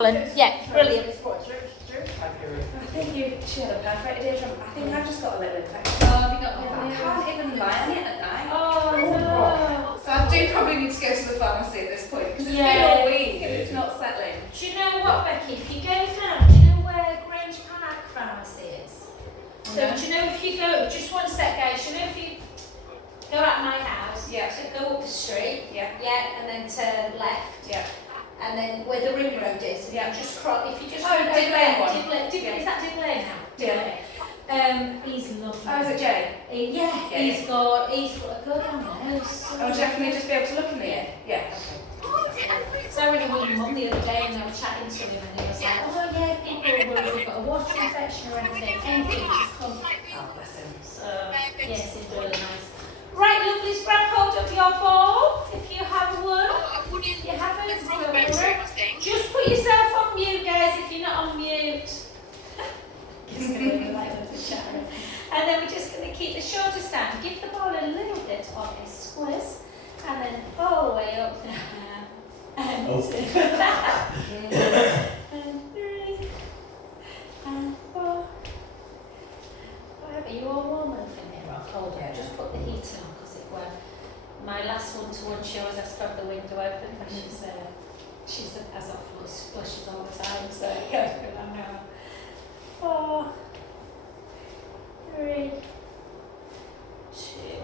Yeah, brilliant. I think she had a perfect eardrum. I think I've just got a little infection. Oh, have you got I can't even lie on it at night. Oh, no. So I do probably need to go to the pharmacy at this point because it's been Yeah. all week and it's not settling. Do you know what, Becky? If you go down, do you know where Grange Park Pharmacy is? So, No. do you know if you go, just one sec, guys, you know if you go out my house, Yeah. so go up the street, Yeah. and then turn left, Yeah. and then where the ring road is, Yeah. just cross, if you just Oh, go Dick Lane one. Yeah. Is that Dick Lane now? Yeah. He's lovely. Oh, is it Jay? Yeah, he's got a good down there. I'll definitely just be able to look in the ear. Yeah. So I went with my mum the other day and I was chatting to him and he was like, oh yeah, people worry we've got a water infection or anything, just come. Oh, bless him. So, yes, it's really nice. Right, lovelies, grab hold of your ball if you have one. If you haven't, just put yourself on mute, guys, if you're not on mute. And then we're just going to keep the shoulders down. Give the ball a little bit of a squeeze and then all the way up. And two. And three. And four. Whatever, you all warm enough in here or cold? Yeah. Just put the heater on because it were. My last one-to-one show is I stuck the window open because she's as awful as flushes all the time. So I know. 4, 3, 2,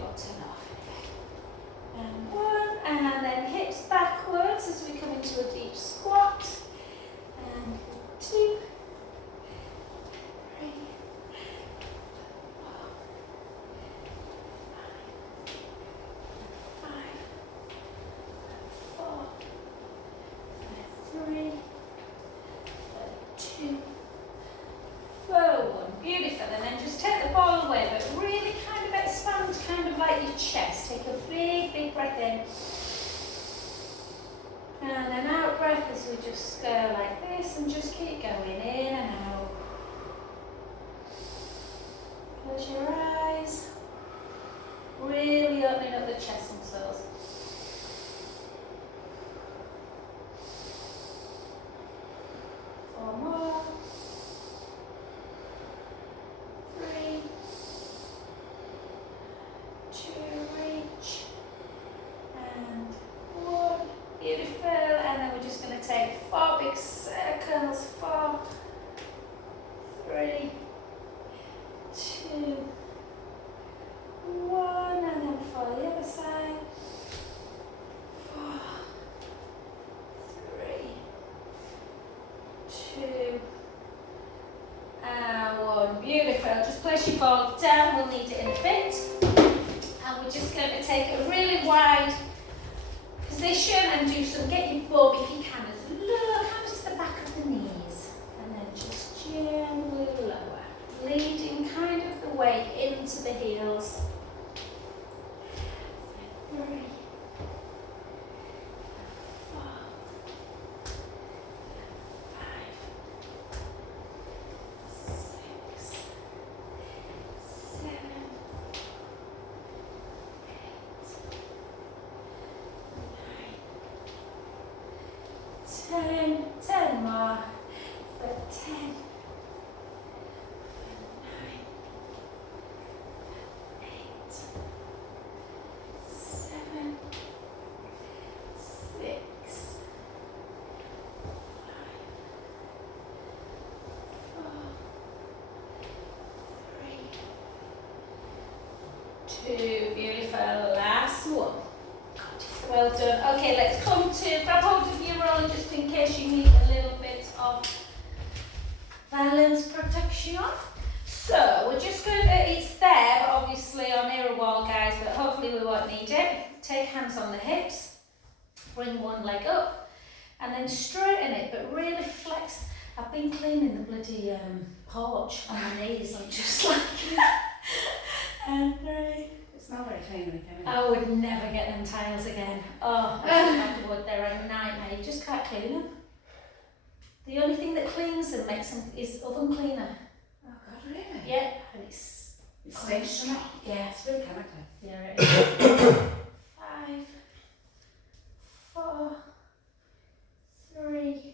I'll turn it off anyway. And 1, and then hips backwards as we come into a deep squat. And 2, 3, 4, 5, 4, 3, 2, forward, beautiful, and then just take the ball away, but really kind of expand, kind of like your chest. Take a big breath in, and then out breath as we just go like this, and just keep going in and out. Close your eyes, really opening up the chest muscles. Four more. 3, 2, reach, and 1, beautiful, and then we're just going to take 4 big circles, 4, 3, 2, 1, and then for the other side, 4, 3, 2, and 1, beautiful. Just place your ball down, we'll need it in a bit. And we're just going to take a really wide position and do some, get your bum if you can, as low, kind of just the back of the knees. And then just gently lower, leading kind of the way into the heels. 3, 4, 10 more, for 10, 9, 8, 7, 6, 5, 4, 3, 2, beautiful, last one. Well done. Okay, let's come to grab hold of your roll just in case you need a little bit of balance protection. So we're just going to, it's there, but obviously on here a wall, guys, but hopefully we won't need it. Take hands on the hips, bring one leg up, and then straighten it, but really flex. I've been cleaning the bloody porch on my knees, I'm just like, and 3. It's not very clean when you come in. I would never get them tiles again. Oh, afterward, they're a nightmare. You just can't clean them. The only thing that cleans them makes them is oven cleaner. Oh God, really? Yeah, and it's stinks, doesn't it? Yeah, It's really chemical. yeah, it is. 5, 4, 3,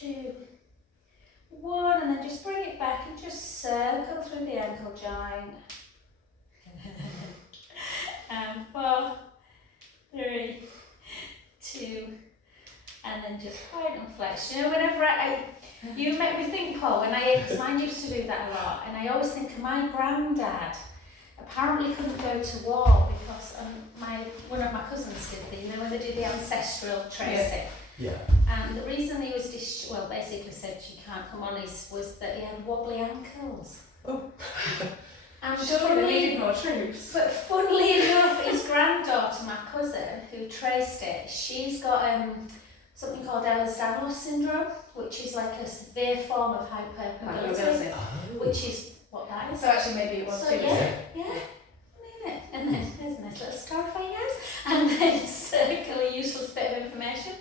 2, 1, and then just bring it back and just circle through the ankle joint. And 4, 3, 2, and then just wide and flex. You know, whenever you make me think, Paul, because mine used to do that a lot, and I always think of my granddad. Apparently couldn't go to war because one of my cousins did the, you know, when they do the ancestral tracing. Yeah. And the reason he was basically said you can't come on was that he had wobbly ankles. Oh. And Surely they needed more troops. But funnily enough, his granddaughter, my cousin, who traced it, she's got something called Ehlers-Danlos syndrome, which is like a severe form of hypermobility, which is what that is. So actually maybe it was So too. yeah. And then there's a nice little story for you guys, and then circle a useless bit of information.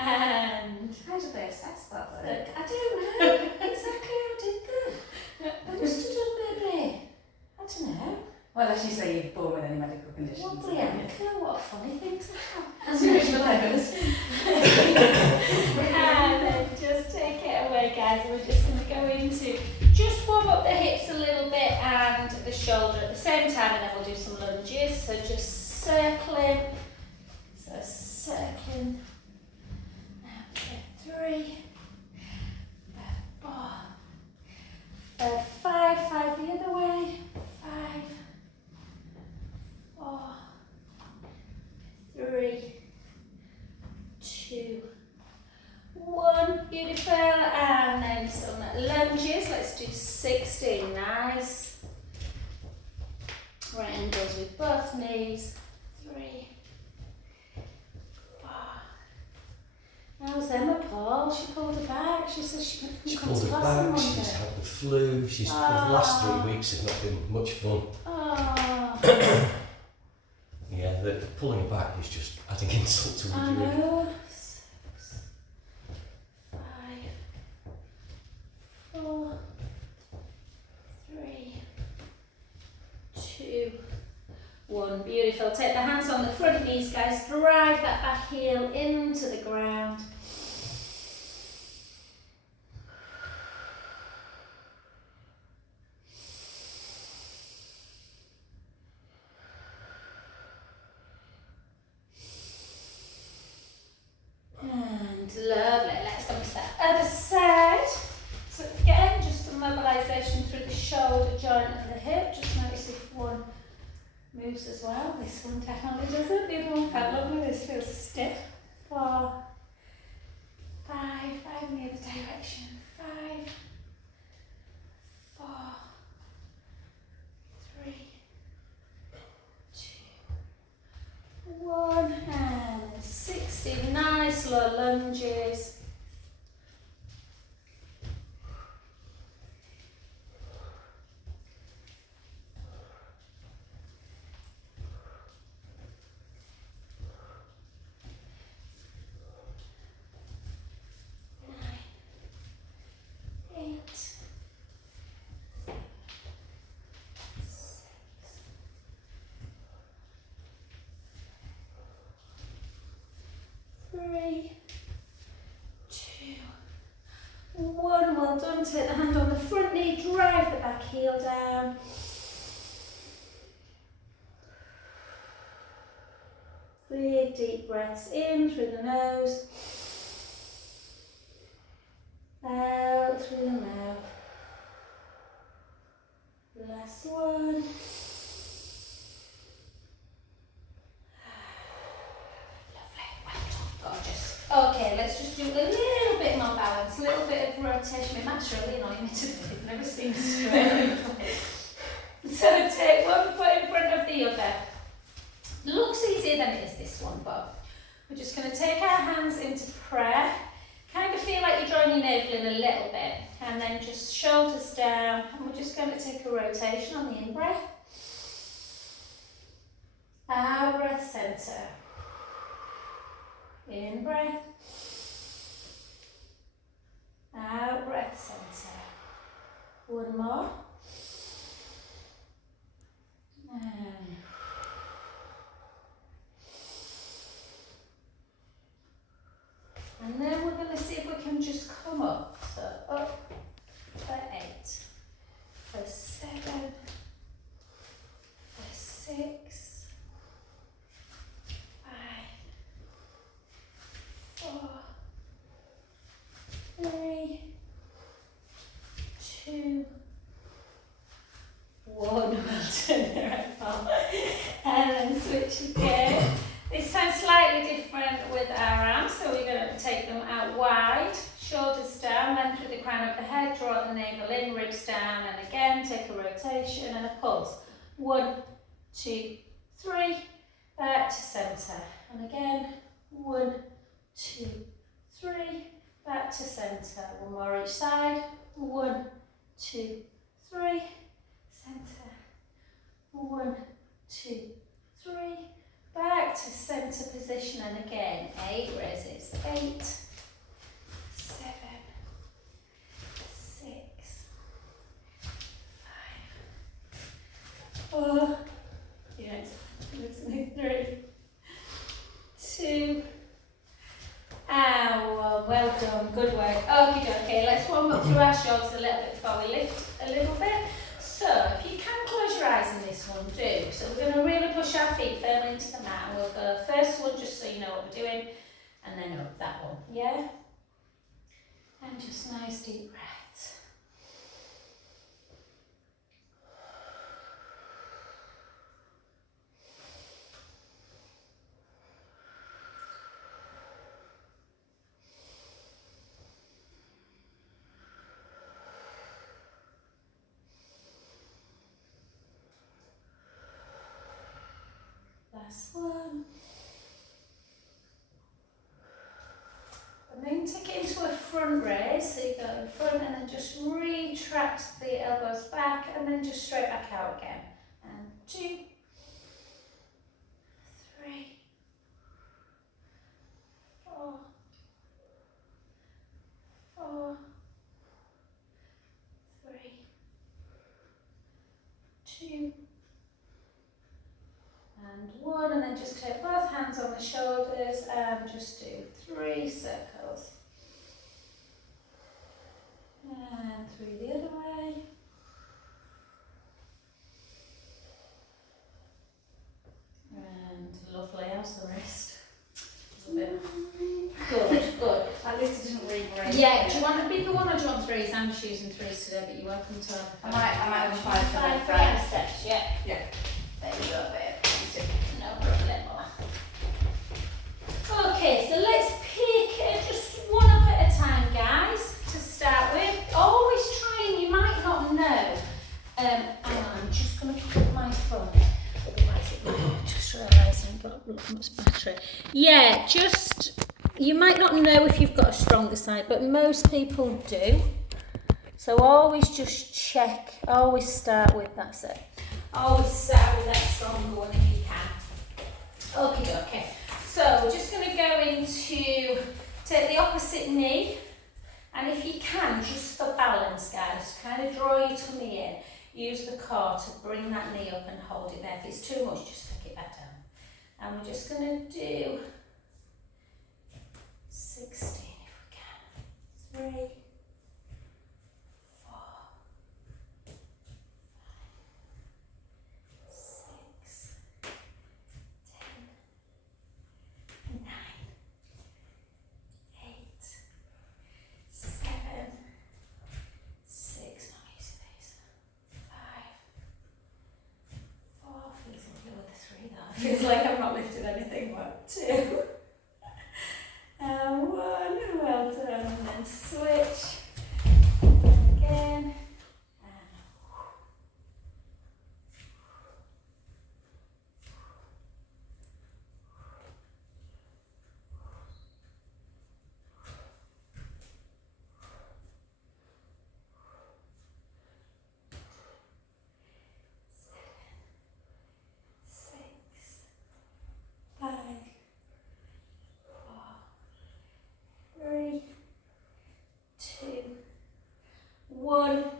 And How did they assess that though? I don't know exactly how did that. I must have done maybe, I don't know. Well, as you say, you're born with any medical conditions. Wobbly ankle, what a funny thing to have. As usual, And then just take it away, guys. We're just going to go into, just warm up the hips a little bit and the shoulder at the same time, and then we'll do some lunges. So just circling. So circling. Okay, 3, 4, 5, 5 the other way. 5, 4, 3, 2, 1. Beautiful. And then some lunges. Let's do 60. Nice. Right angles with both knees. 3, 4. How's Emma, Paul? She pulled her back. She says she couldn't come pulled to her class on back, Monday. she's had the flu, the last 3 weeks have not been much fun. Oh. Yeah, the pulling her back is just adding insult to I injury. know. 6, 5, 4, 3, 2, 1. Beautiful. Take the hands on the front of knees, guys. Drive that back heel into the ground. And lovely. Let's come to that other side. So again, just some mobilisation through the shoulder joint and the hip. Just notice if one moves as well. This one definitely doesn't. The other one felt lovely. This feels stiff. 4, 5, 5 in the other direction. 5, 4, 3, 2, 1, and 60. Nice low lunges. Three, 2, 1. Well done. Take the hand on the front knee, drive the back heel down. Big deep breaths in through the nose, out through the mouth. Last one. Gorgeous. Okay, let's just do a little bit more balance, a little bit of rotation. My mat's really annoying me today. It never seems straight. So take one foot in front of the other. Looks easier than it is this one, but we're just going to take our hands into prayer. Kind of feel like you're drawing your navel in a little bit, and then just shoulders down, and we're just going to take a rotation on the in-breath. Out breath, centre. In breath. Out breath, centre. One more. And then we're going to see if we can just up. So up for 8, for 7, for 6, 5, 4, 3, 2, 1. Well done, right, Paul. And then switch again. This time slightly different with our arms, so we're going to take them out wide, shoulders down, length through the crown of the head, draw the navel in, ribs down, and again take a rotation and a pulse. 1, 2, 3, back to centre. And again, 1, 2, 3, back to centre. One more each side. 1, 2, 3, centre. 1, 2, 3, back to centre position, and again, 8 raises. 8, 7, 6, 5, 4, yes, 3, 2, and 1. Well done, good work. Okay, let's warm up through our shoulders a little bit before we lift a little bit. So, if you can close your eyes in this one, do. So we're going to really push our feet firmly into the mat, and we'll go first one just so you know what we're doing, and then up that one, yeah? And just nice deep breaths. Last one. And then take it into a front raise, so you go in front and then just retract the elbows back and then just straight back out again. And 2, 3, 4, 4, 3, 2, and 1, and then just take both hands on the shoulders and just do 3 circles. And 3 the other way. And lovely, how's the wrist? A bit. Good. At least it didn't leave right. Yeah, do you want a bigger one or do you want 3s? I'm just using 3s today, but you're welcome to. I might have a 5 for the 5 friend. steps, yeah. Yeah. There you go, babe. No problem. Okay, so let's pick just one up at a time, guys, to start with. Always trying, you might not know. I'm just going to pick up my phone, otherwise it might just realise I've got much battery. Yeah, you might not know if you've got a stronger side, but most people do. So always just check, always start with, that's it. Always start with that stronger one if you can. Okay. So we're just going to go into, take the opposite knee, and if you can, just for balance, guys, kind of draw your tummy in. Use the core to bring that knee up and hold it there. If it's too much, just take it back down. And we're just going to do 16 if we can. 3, 4, 6, 10, 9, 8, 7, 6, not using these, 5, 4, feels lovely with the 3 though, feels like I've not lifted anything, but 2, and 1, well done, and then switch, again, and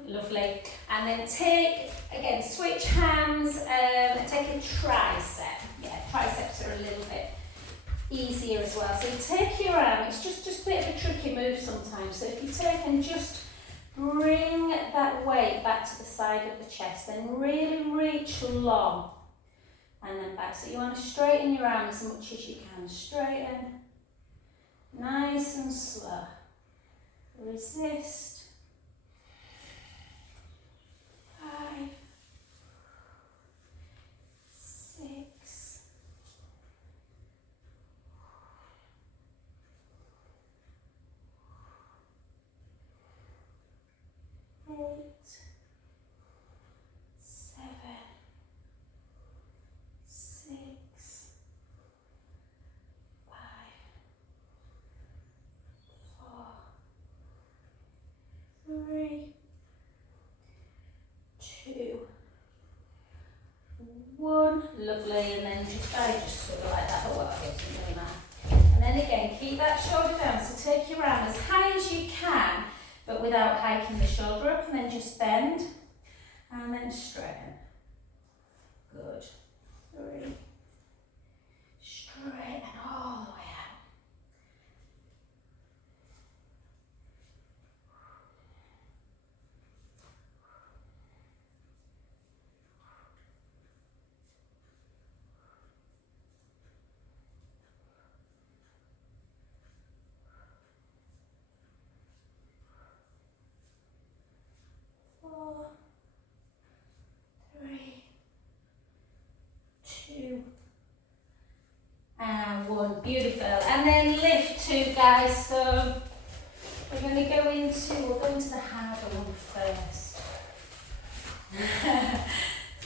lovely. And then take, again, switch hands, take a tricep. Yeah, triceps are a little bit easier as well. So you take your arm, it's just a bit of a tricky move sometimes. So if you take and just bring that weight back to the side of the chest, then really reach long and then back. So you want to straighten your arm as much as you can. Straighten, nice and slow. Resist. 5, 6, 8, 7, 6, 5, 4, 3, 2, 1. Lovely, and then I just swivel like that, but what I guess doing that. And then again, keep that shoulder down. So take your arm as high as you can, but without hiking the shoulder up, and then just bend, and then straighten. Good. 3. Straighten all the way out. 4, 3, 2, and 1. Beautiful. And then lift 2, guys. So we're going to go into, we'll go into the harder one first.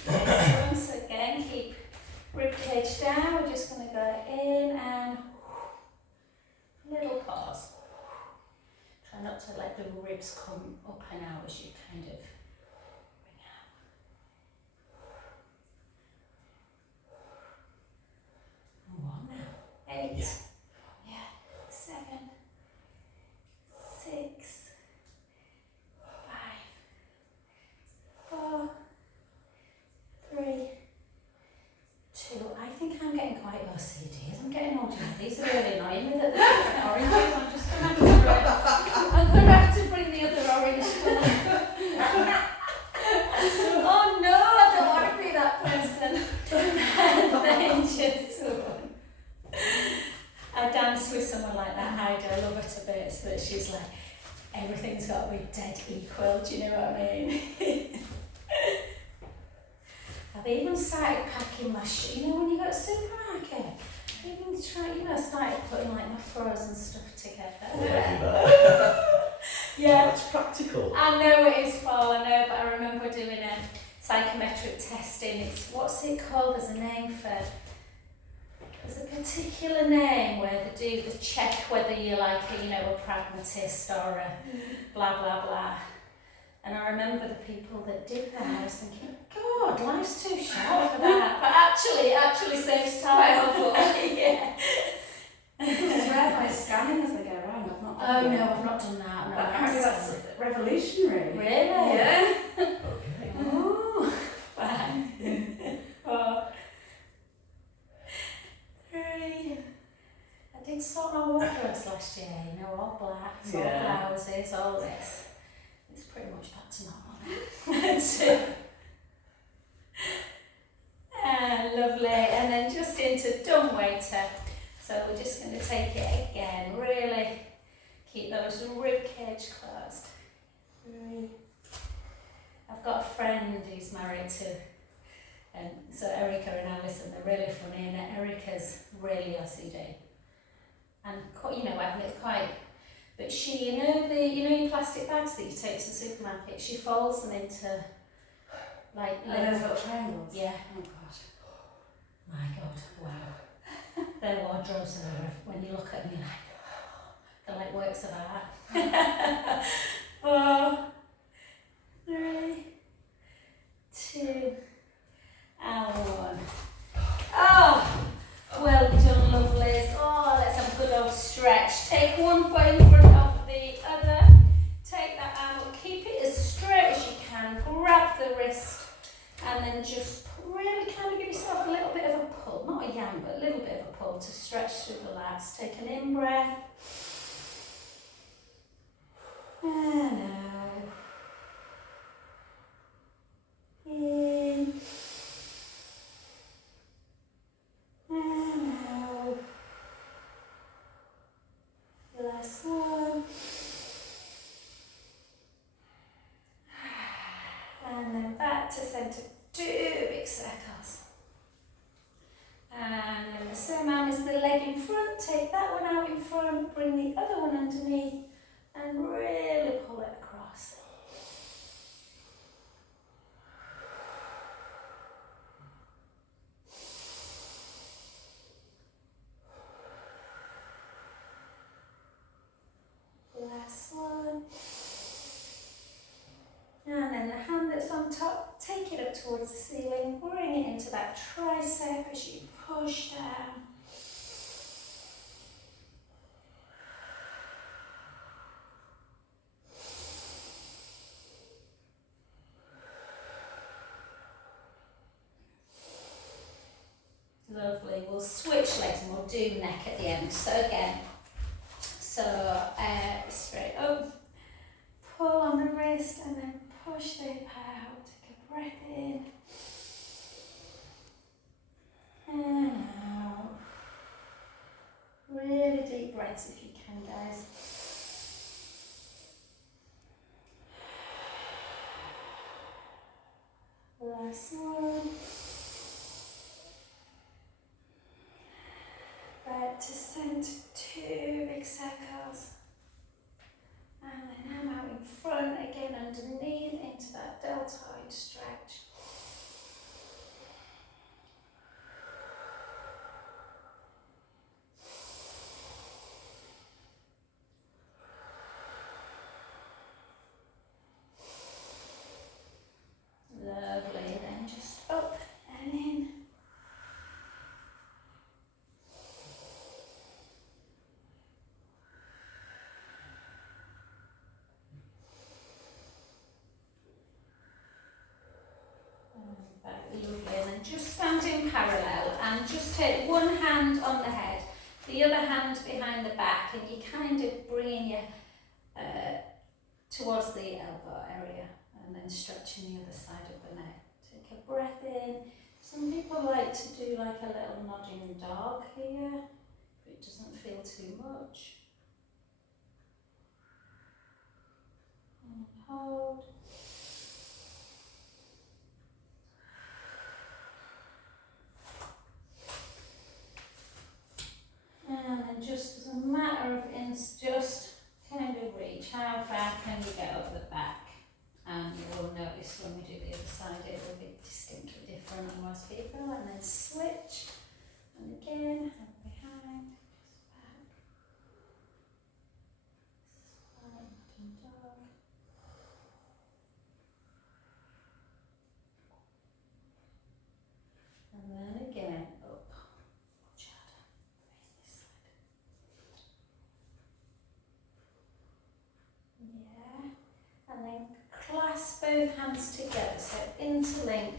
Once again, keep rib cage down. We're just going to go in and little pause. Try not to let the ribs come up and out as you kind of bring out. 1 now. 8. Yeah. 7, 6, 5, 4, 3, 2. I think I'm getting quite OCD as I'm getting older. These are really annoying me that they're different oranges. I'm going to have to bring the other orange to Oh no, I don't want to be that person. And then just I dance with someone like that, Heidi. I love her to bits, but she's like, everything's got to be dead equal. Do you know what I mean? I've even started packing my you know when you go to the supermarket, I've even started putting like my frozen and stuff together. Yeah. It's practical. I know it is, Paul, I know, but I remember doing a psychometric testing. It's, what's it called? There's a name for, there's a particular name where they do the check whether you're like a pragmatist or a blah, blah, blah. And I remember the people that did that, I was thinking, God, life's too short for that. But it actually saves time. Yeah. People swear by scanning as they go around. I've not done Oh that. no, I've not done that. No, But apparently that's revolutionary. Really? Yeah. Okay. Oh, fine. 4, 3. I did sort my wardrobes last year, all blacks, all blouses, all this. It's pretty much back to normal now. 2. Lovely. And then just into dumb waiter. So we're just going to take it again. Really keep those rib cage closed. 3. I've got a friend who's married to, so Erica and Alison, they're really funny, and Erica's really OCD. And quite, but she, your plastic bags that you take to the supermarket, she folds them into like those little triangles. Yeah. Oh God. My God, wow. Their wardrobes are, when you look at them, you're like, they're like works of art. 4, 3, 2, and 1. Oh, well done, lovelies. Oh, let's have a good old stretch. Take one foot in front of the other. Take that arm up. Keep it as straight as you can. Grab the wrist, and then just really kind of give yourself a little bit of a pull. Not a yam, but a little bit of a pull to stretch through the lats. Take an in breath. 2 big circles. And then the same arm as the leg in front, take that one out in front, bring the other one underneath and really pull it across. Last one. And then the hand that's on top, take it up towards the ceiling, bring it into that tricep as you push down. Lovely. We'll switch legs and we'll do neck at the end. So again, straight up, pull on the wrist and then push the hip out. Take a breath in and out. Really deep breaths if you can, guys. Last one. Back to centre, 2 big circles. And then I'm out in front, again underneath into that deltoid stretch. Lovely, then just up and in. Lovely, and then just stand in parallel and just take one hand on the head, the other hand behind the back, and you kind of bring your towards the elbow area and then stretching the other side of the neck. Take a breath in. Some people like to do like a little nodding dog here, if it doesn't feel too much. And hold. And then just as a matter of just kind of reach, how far can you get up the back? And you will notice when we do the other side it will be distinctly different on most people. And then switch, and again, hand behind, just back. Slight dog. And then again, up. And then clasp both hands together, so interlink,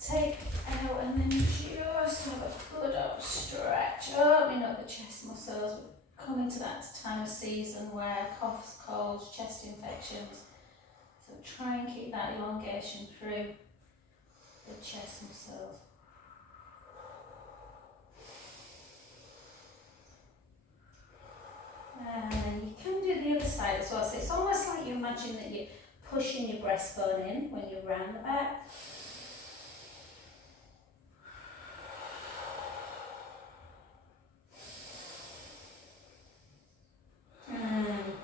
take out and then just have a good up stretch, opening up the chest muscles. We're coming to that time of season where coughs, colds, chest infections, so try and keep that elongation through the chest muscles. And then you can do the other side as well. So it's almost like you imagine that you're pushing your breastbone in when you're round the back.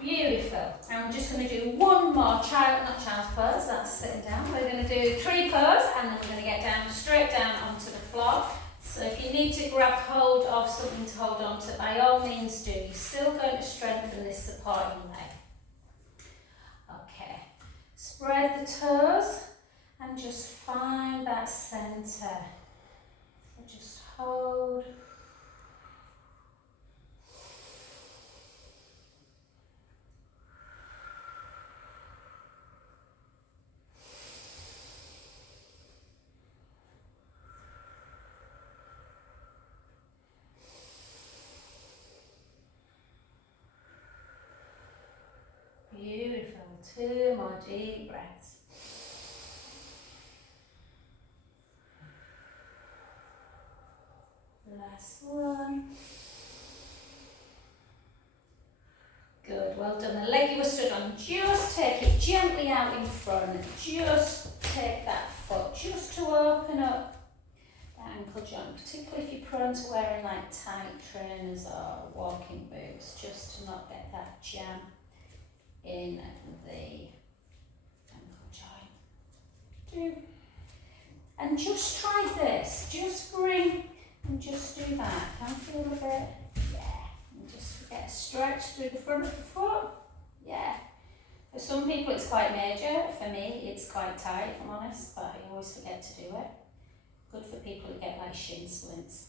Beautiful. And we're just going to do one more not child's pose, that's sitting down. We're going to do 3 poses and then we're going to get down, straight down onto the floor. So if you need to grab hold of something to hold on to, by all means do. You're still going to strengthen this supporting leg. Okay, spread the toes and just find that centre. So just hold. Beautiful. 2 more deep breaths. Last one. Good, well done. The leg you were stood on, just take it gently out in front. Just take that foot just to open up the ankle joint, particularly if you're prone to wearing like tight trainers or walking boots, just to not get that jam in the ankle joint. And just try this, just bring and just do that. Can I feel a bit? Yeah. And just get a stretch through the front of the foot. Yeah. For some people it's quite major, for me it's quite tight if I'm honest, but I always forget to do it. Good for people who get like shin splints.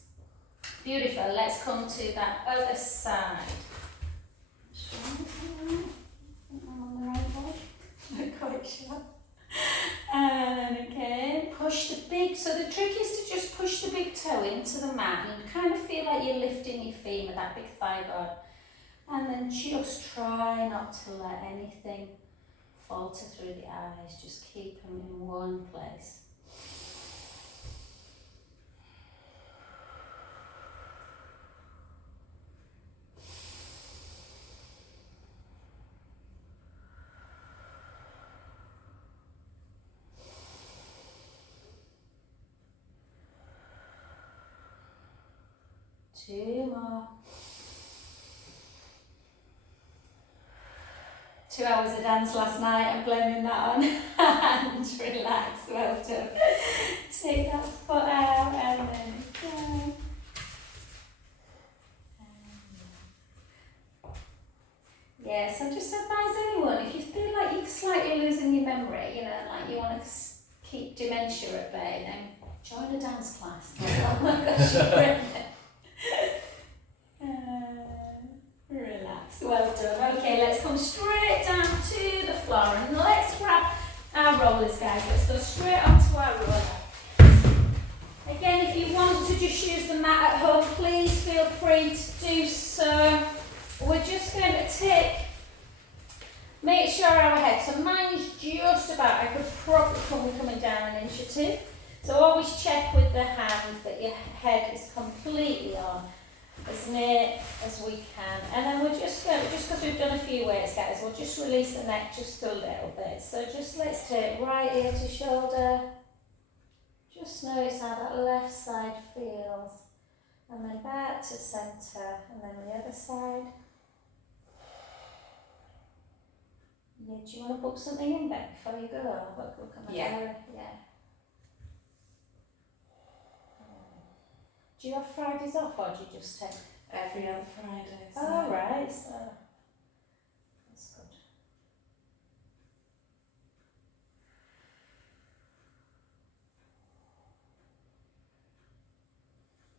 Beautiful, let's come to that other side. I'm on the right way, not quite sure. And again, push the big, so the trick is to just push the big toe into the mat and kind of feel like you're lifting your femur, that big thigh bone. And then just try not to let anything falter through the eyes, just keep them in one place. Two more. 2 hours of dance last night, I'm blaming that on. And relax, well done. Take that foot out and then go. Yeah, so just advise anyone, if you feel like you're slightly losing your memory, you know, like you want to keep dementia at bay, then join a dance class. Oh my gosh, you're brilliant. Relax, well done. Okay, let's come straight down to the floor and let's grab our rollers, guys. Let's go straight onto our roller. Again, if you want to just use the mat at home, please feel free to do so. We're just going to make sure our head, so mine's just about, I could probably coming down an inch or two. So always check with the hands that your head is completely on, as near as we can. And then we're just going to, just because we've done a few weights, guys, we'll just release the neck just a little bit. So just let's take right ear to shoulder. Just notice how that left side feels. And then back to centre, and then the other side. Yeah, do you want to book something in, Beck, before you go? I'll look at my diary. Yeah. Do you have Fridays off, or do you just take? Every other Friday. So. Oh, right, so that's good.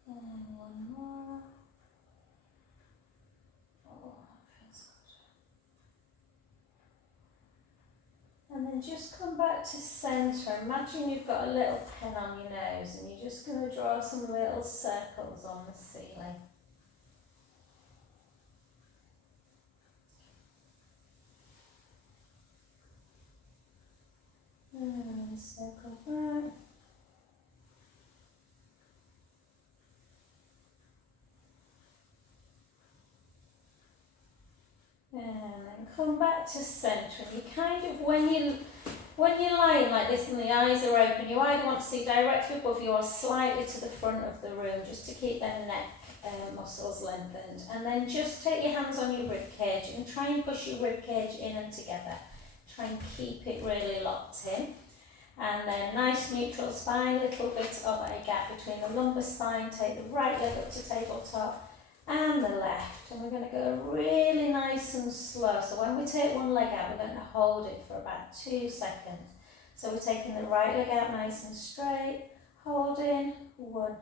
And one more. Oh, that feels good. And then just come back to centre. Imagine you've got a little pen on your nose and you're just going to draw some little circles on the ceiling. And circle back. And then come back to centre. You kind of, when you're lying like this and the eyes are open, you either want to see directly above you or slightly to the front of the room, just to keep their neck muscles lengthened. And then just take your hands on your rib cage and try and push your rib cage in and together. Try and keep it really locked in. And then nice neutral spine, little bit of a gap between the lumbar spine. Take the right leg up to tabletop and the left. And we're going to go really nice and slow. So when we take one leg out, we're going to hold it for about 2 seconds. So we're taking the right leg out nice and straight, holding, 1,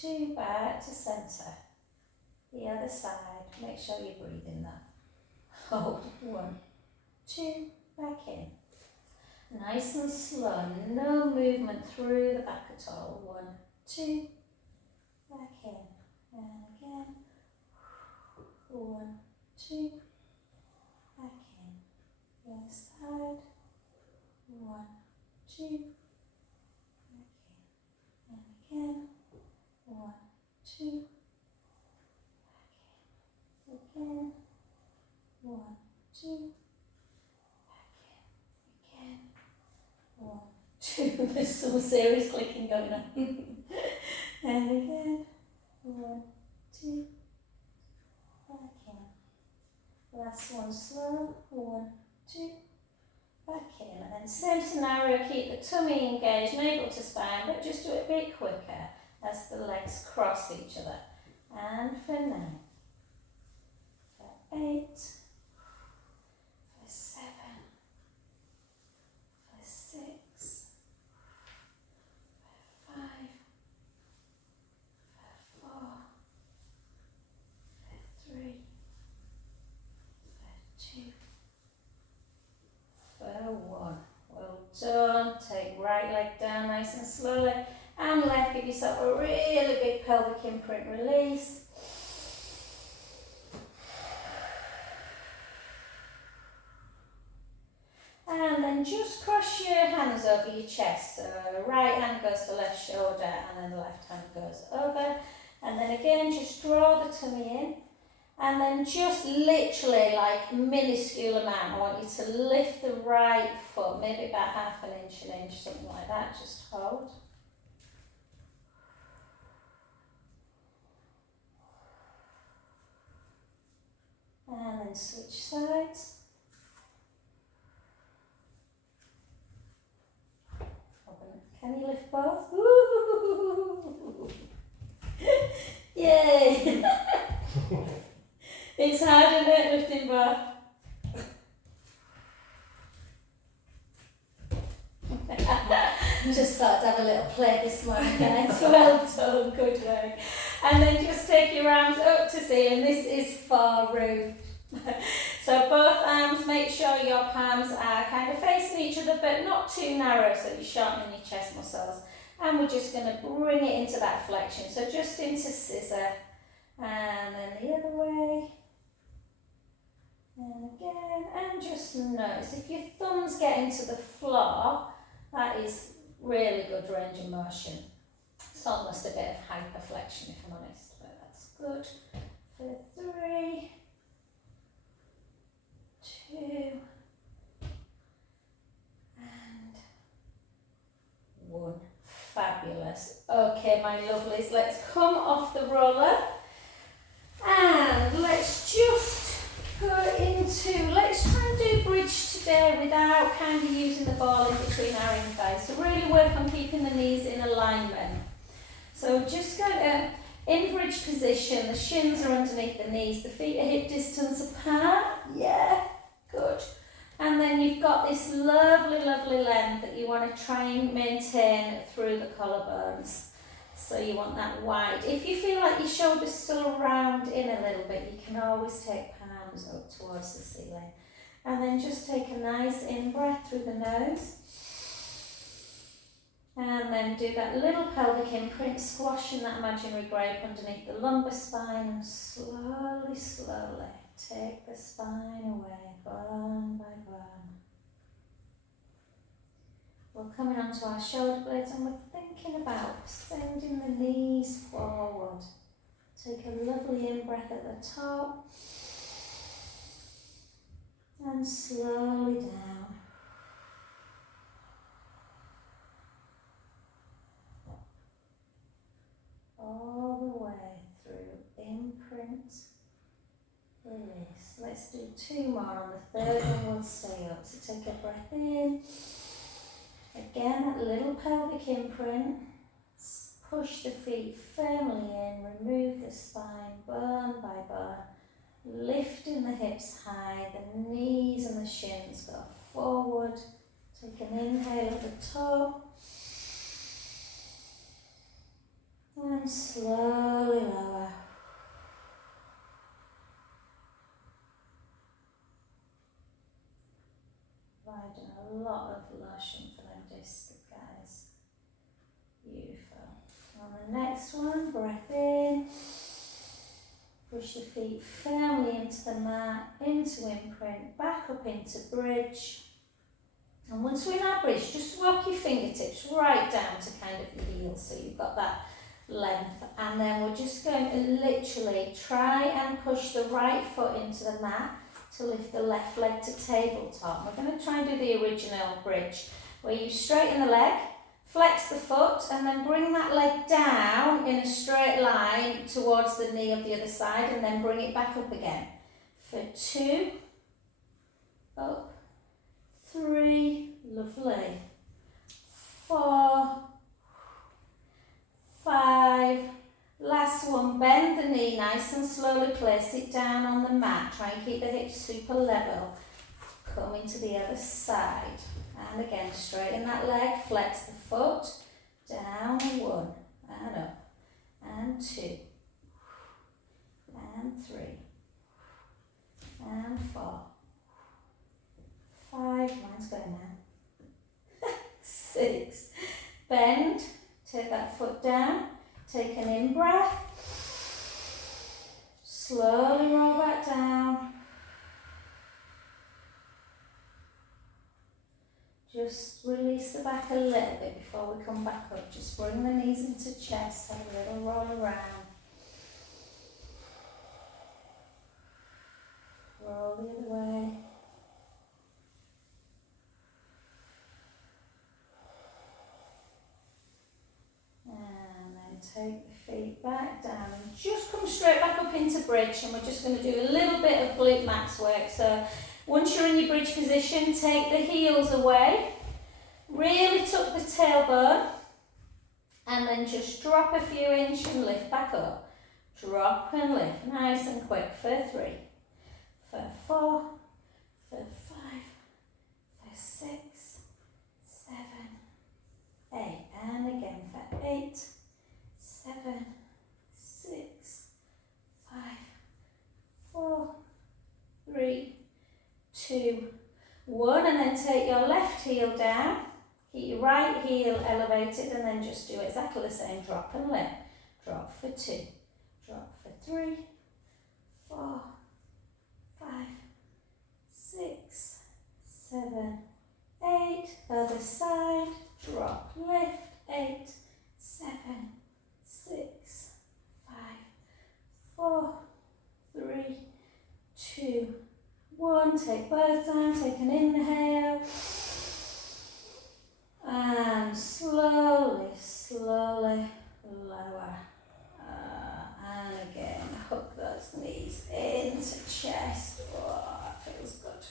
2, back to centre. The other side, make sure you're breathing that. Hold, 1, 2, back in. Nice and slow, no movement through the back at all. 1, 2, back in. And again. 1, 2, back in. The other side. 1, 2, back in. And again. 1, 2, back in. Again. 1, 2, back in. Again. 1, 2, there's some serious clicking going on. And again, 1, 2, back in. Last one slow, 1, 2, back in. And then same scenario, keep the tummy engaged, navel to spine, but just do it a bit quicker as the legs cross each other. And for 9, for 8, for 7, for 6, for 5, for 4, for 3, for 2, for 1. Well done. Take right leg down nice and slowly. And left, give yourself a really big pelvic imprint release. And then just cross your hands over your chest. So right hand goes to left shoulder and then the left hand goes over. And then again, just draw the tummy in. And then just literally like minuscule amount, I want you to lift the right foot, maybe about half an inch, something like that, just hold. And then switch sides. Can you lift both? Ooh. Yay! It's hard, isn't it, lifting both? Just thought to have a little play this morning, guys. Well done, good work. And then just take your arms up to ceiling. This is for roof. So both arms, make sure your palms are kind of facing each other, but not too narrow, so you're shortening your chest muscles. And we're just going to bring it into that flexion. So just into scissor, and then the other way. And again, and just notice if your thumbs get into the floor, that is really good range of motion. It's almost a bit of hyperflexion, if I'm honest, but that's good. For 3, 2, and 1. Fabulous. Okay, my lovelies, let's come off the roller and let's just go into, let's try and do bridge today without kind of using the ball in between our inner thighs. So really work on keeping the knees in alignment. So just go to in bridge position, the shins are underneath the knees, the feet are hip distance apart. Yeah, good. And then you've got this lovely, lovely length that you want to try and maintain through the collarbones. So you want that wide. If you feel like your shoulders still round in a little bit, you can always take palms up towards the ceiling. And then just take a nice in-breath through the nose. And then do that little pelvic imprint, squashing that imaginary grape underneath the lumbar spine, and slowly, slowly take the spine away, bone by bone. We're coming onto our shoulder blades and we're thinking about sending the knees forward. Take a lovely in-breath at the top and slowly down. All the way through imprint, release. Let's do 2 more. On the third one we'll stay up. So take a breath in. Again, that little pelvic imprint. Push the feet firmly in. Remove the spine bone by bone. Lifting the hips high. The knees and the shins go forward. Take an inhale at the top. And slowly lower. Providing a lot of lotion for them discs, guys. Beautiful. On the next one, breath in. Push the feet firmly into the mat, into imprint, back up into bridge. And once we're in our bridge, just walk your fingertips right down to kind of your heels, so you've got that length. And then we're just going to literally try and push the right foot into the mat to lift the left leg to tabletop. We're going to try and do the original bridge where you straighten the leg, flex the foot, and then bring that leg down in a straight line towards the knee of the other side, and then bring it back up again. For 2, up, 3, lovely, 4, 5, last one, bend the knee nice and slowly, place it down on the mat, try and keep the hips super level, come into the other side, and again, straighten that leg, flex the foot, down, 1, and up, and 2, and 3, and 4, 5, mine's going now, 6, bend, take that foot down, take an in-breath, slowly roll back down, just release the back a little bit before we come back up, just bring the knees into chest, have a little roll around, roll the other way. And then take the feet back down and just come straight back up into bridge, and we're just going to do a little bit of glute max work. So once you're in your bridge position, take the heels away, really tuck the tailbone, and then just drop a few inches and lift back up. Drop and lift, nice and quick for 3, for 4, for 5, for 6, 7, 8, and again for 8, 7, 6, 5, 4, 3, 2, 1, and then take your left heel down, keep your right heel elevated, and then just do exactly the same, drop and lift, drop for 2, drop for 3, 4, 5, 6, 7, 8, other side, drop, lift, 8, 7, 6, 5, 4, 3, 2, 1, take both down, take an inhale, and slowly, slowly lower, and again, hook those knees into chest, oh, that feels good.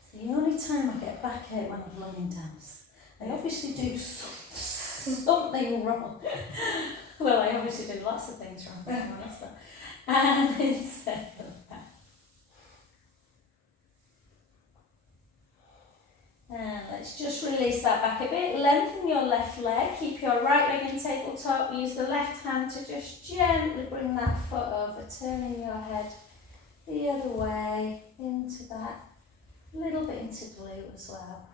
It's the only time I get backache when I'm laying down. I obviously do something wrong. Well, I obviously do lots of things wrong, if I'm honest, and instead of that. And let's just release that back a bit. Lengthen your left leg. Keep your right leg in tabletop. Use the left hand to just gently bring that foot over, turning your head the other way into that. A little bit into glute as well.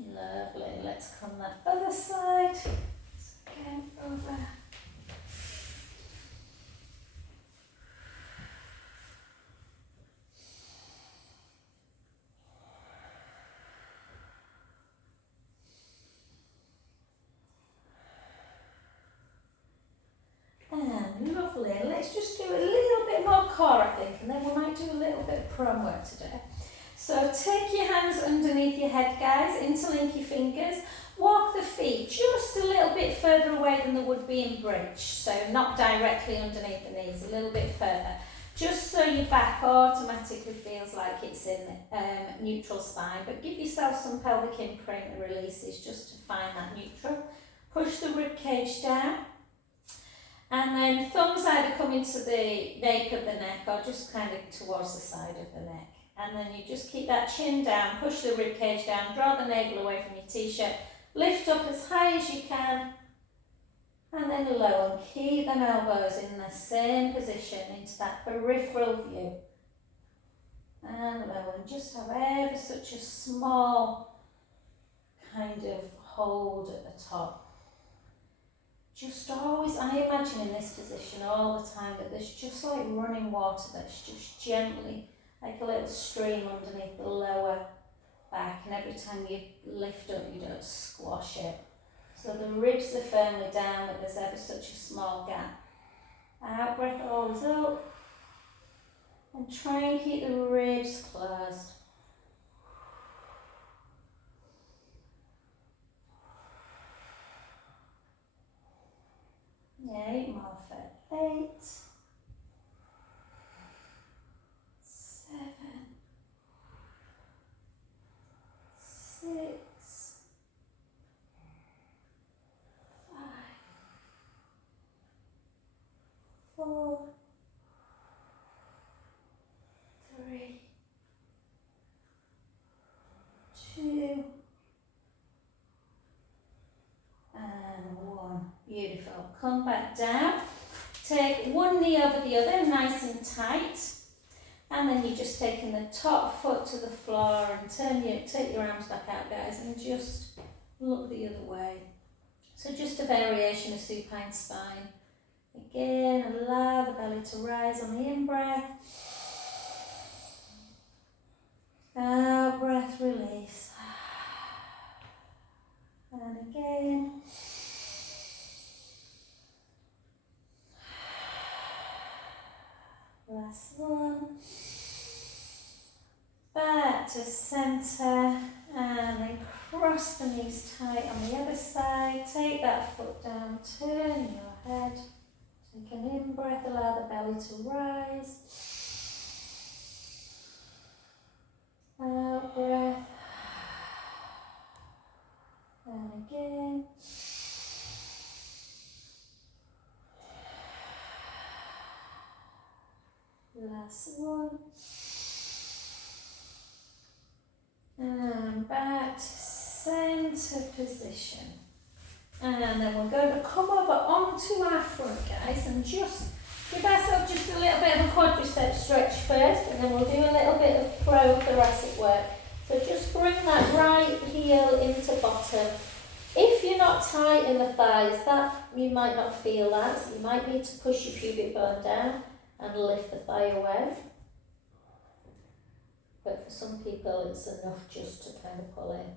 Lovely, let's come that other side. So again, over. And lovely, let's just do a little bit more core, I think, and then we might do a little bit of prone work today. So take your hands underneath your head, guys, interlink your fingers, walk the feet just a little bit further away than they would be in bridge, so not directly underneath the knees, a little bit further, just so your back automatically feels like it's in neutral spine, but give yourself some pelvic imprint and releases just to find that neutral. Push the rib cage down, and then thumbs either come into the nape of the neck or just kind of towards the side of the neck. And then you just keep that chin down, push the rib cage down, draw the navel away from your t-shirt, lift up as high as you can, and then lower, and keep them elbows in the same position into that peripheral view. And lower, and just have ever such a small kind of hold at the top. Just always, I imagine in this position all the time that there's just like running water that's just gently, like a little stream underneath the lower back, and every time you lift up you don't squash it. So the ribs are firmly down, but there's ever such a small gap. Out breath always up, and try and keep the ribs closed. 8 more for 8, 7, 6, 5, 4, 3, 2, and 1. Beautiful. Come back down. Take one knee over the other, nice and tight. And then you're just taking the top foot to the floor and take your arms back out, guys, and just look the other way. So just a variation of supine spine. Again, allow the belly to rise on the in-breath. Out breath, release. And again. Last one. Back to centre, and then cross the knees tight on the other side. Take that foot down, turn your head. Take an in-breath, allow the belly to rise. Out breath. And again. Last one. And back to centre position. And then we're going to come over onto our front, guys, and just give ourselves just a little bit of a quadricep stretch first, and then we'll do a little bit of pro-thoracic work. So just bring that right heel into bottom. If you're not tight in the thighs, that you might not feel that, so you might need to push your pubic bone down and lift the thigh away. But for some people it's enough just to kind of pull in.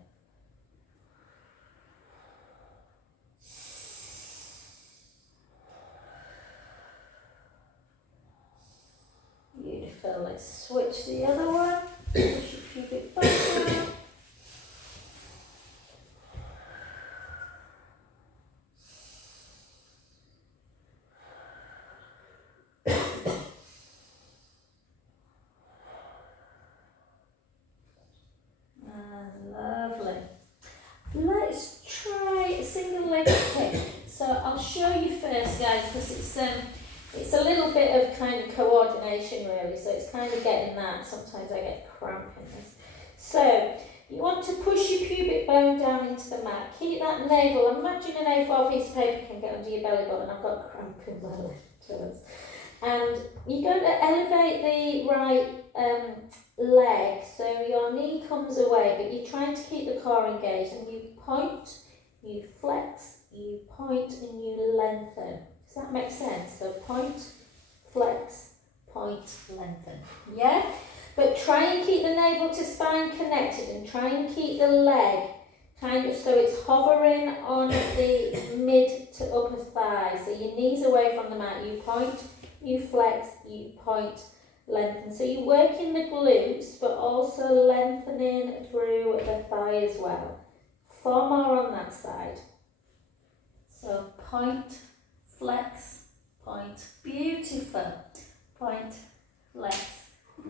Beautiful. Let's switch the other one. Push your pubic bone down. Lovely. Let's try a single leg kick. So I'll show you first, guys, because it's a little bit of kind of coordination really, so it's kind of getting that. Sometimes I get cramp in this. So you want to push your pubic bone down into the mat. Keep that navel. Imagine an A4 piece of paper can get under your belly button. I've got cramp in my leg. And you're going to elevate the right leg, so your knee comes away, but you're trying to keep the core engaged, and you point, you flex, you point, and you lengthen. Does that make sense? So point, flex, point, lengthen. Yeah? But try and keep the navel to spine connected, and try and keep the leg kind of so it's hovering on the mid to upper thigh. So your knees away from the mat, you point, you flex, you point, lengthen. So you're working the glutes, but also lengthening through the thigh as well. 4 more on that side. So point, flex, point. Beautiful. Point, flex,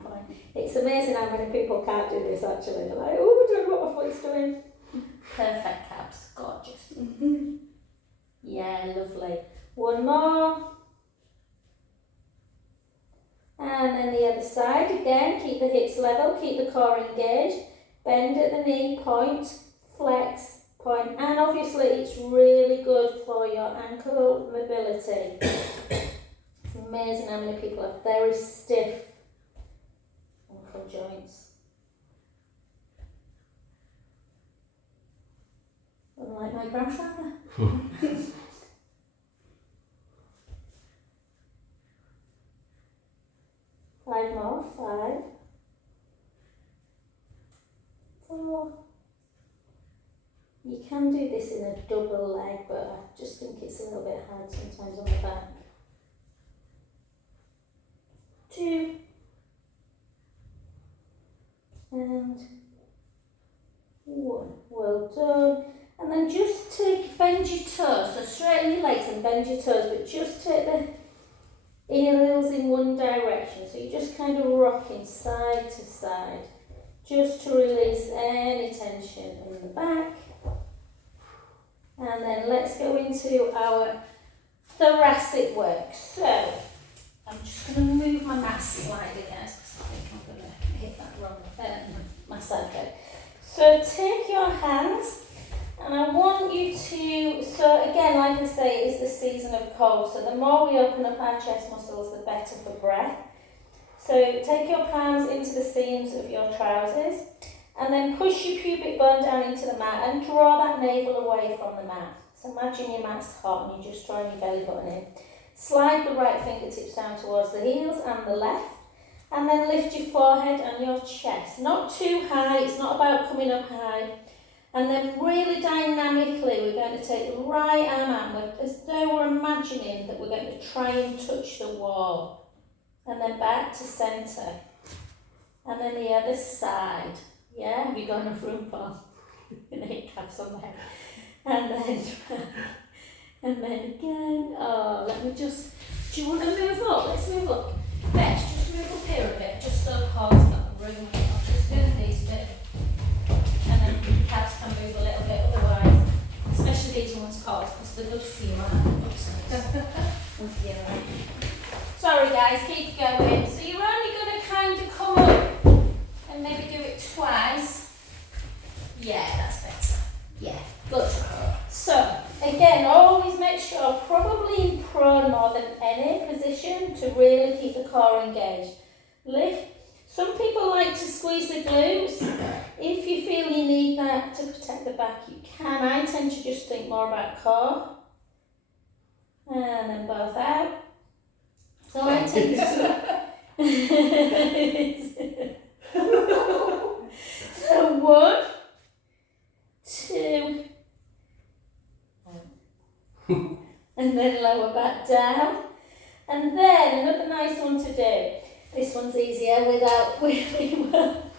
point. It's amazing how many people can't do this actually. They're like, oh, I don't know what my foot's doing. Perfect, Cabs. Gorgeous. Yeah, lovely. 1 more. And then the other side, again, keep the hips level, keep the core engaged, bend at the knee, point, flex, point, and obviously it's really good for your ankle mobility. It's amazing how many people have very stiff ankle joints. Unlike my grandfather. 5 more. 5, 4, 4. You can do this in a double leg, but I just think it's a little bit hard sometimes on the back. 2. And 1. Well done. And then just bend your toes, so straighten your legs and bend your toes, but just take the heels in one direction. So you're just kind of rocking side to side, just to release any tension in the back. And then let's go into our thoracic work. So I'm just going to move my mat slightly, guys, because I think I'm going to hit that wrong, my side leg. So take your hands, and I want you to, so again, like I say, it's the season of cold, so the more we open up our chest muscles, the better for breath. So take your palms into the seams of your trousers, and then push your pubic bone down into the mat and draw that navel away from the mat. So imagine your mat's hot and you're just drawing your belly button in. Slide the right fingertips down towards the heels and the left, and then lift your forehead and your chest. Not too high, it's not about coming up high. And then really dynamically, we're going to take the right arm out, as though we're imagining that we're going to try and touch the wall. And then back to centre. And then the other side. Yeah, have you got enough room, Paul? You know, you have some there. And then again. Oh, let me just, do you want to move up? Let's move up. Beth, just move up here a bit, just so Paul's got the room. I'll just move these bit. And then the calves can move a little bit, otherwise, especially these ones, Paul, because they're good for you, aren't they? Yeah. Sorry guys, keep going. So you're only going to kind of come up and maybe do it twice. Yeah, that's better. Yeah, good. So, again, always make sure, probably in prone more than any position, to really keep the core engaged. Lift. Some people like to squeeze the glutes. If you feel you need that to protect the back, you can. I tend to just think more about core. And then both out. So I tend to... So 1, 2, and then lower back down. And then another nice one to do. This one's easier without really well.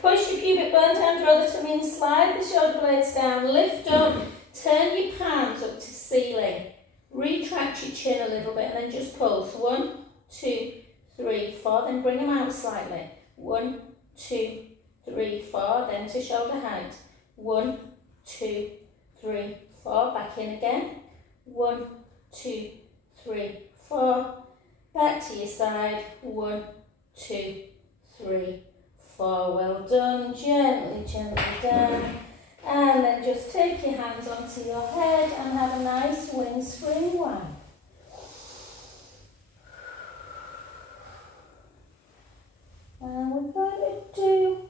Push your pubic bone down, draw the tummy in, slide the shoulder blades down, lift up, turn your palms up to ceiling. Retract your chin a little bit and then just pulse. 1, 2, 3, 4. Then bring them out slightly. 1, 2, 3, 4. Then to shoulder height. 1, 2, 3, 4. Back in again. 1, 2, 3, 4. Back to your side. 1, 2, 3, 4. Well done. Gently, gently down. And then just take your hands onto your head and have a nice wind-spring wind. And we're going to do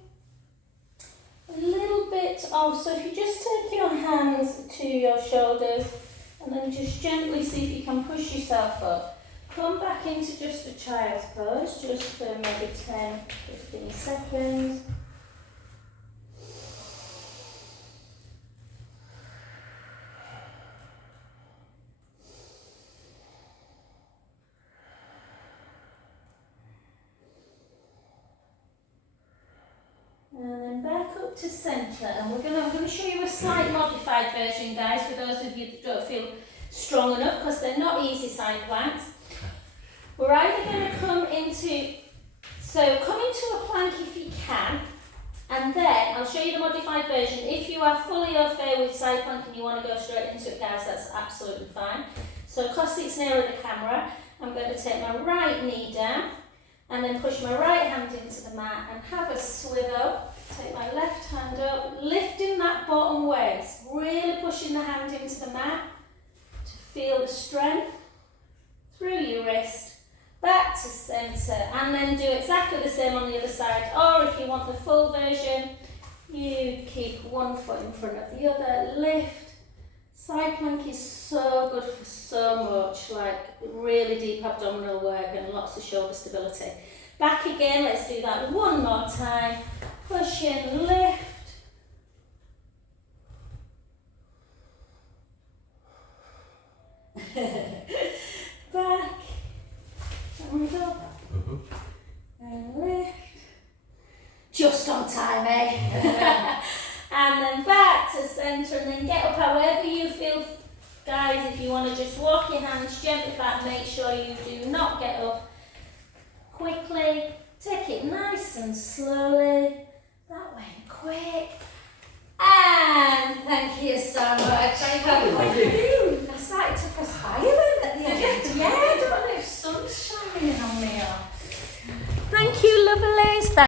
a little bit of, so if you just take your hands to your shoulders and then just gently see if you can push yourself up. Come back into just a child's pose, just for maybe 10, 15 seconds. And then back up to centre, and I'm going to show you a slight modified version, guys, for those of you that don't feel strong enough, because they're not easy side planks. We're either going to come into a plank if you can, and then I'll show you the modified version. If you are fully au fait with side plank and you want to go straight into it, guys, that's absolutely fine. So because it's nearer the camera, I'm going to take my right knee down, and then push my right hand into the mat and have a swivel. Take my left hand up, lifting that bottom waist, really pushing the hand into the mat to feel the strength through your wrist, back to centre, and then do exactly the same on the other side. Or if you want the full version, you keep one foot in front of the other, lift. Side plank is so good for so much, like really deep abdominal work and lots of shoulder stability. Back again, let's do that one more time. Push in, lift, Just on time, eh? And then back to centre, and then get up however you feel. Guys, if you want to just walk your hands gently back, make sure you do not get up quickly. Take it nice and slowly.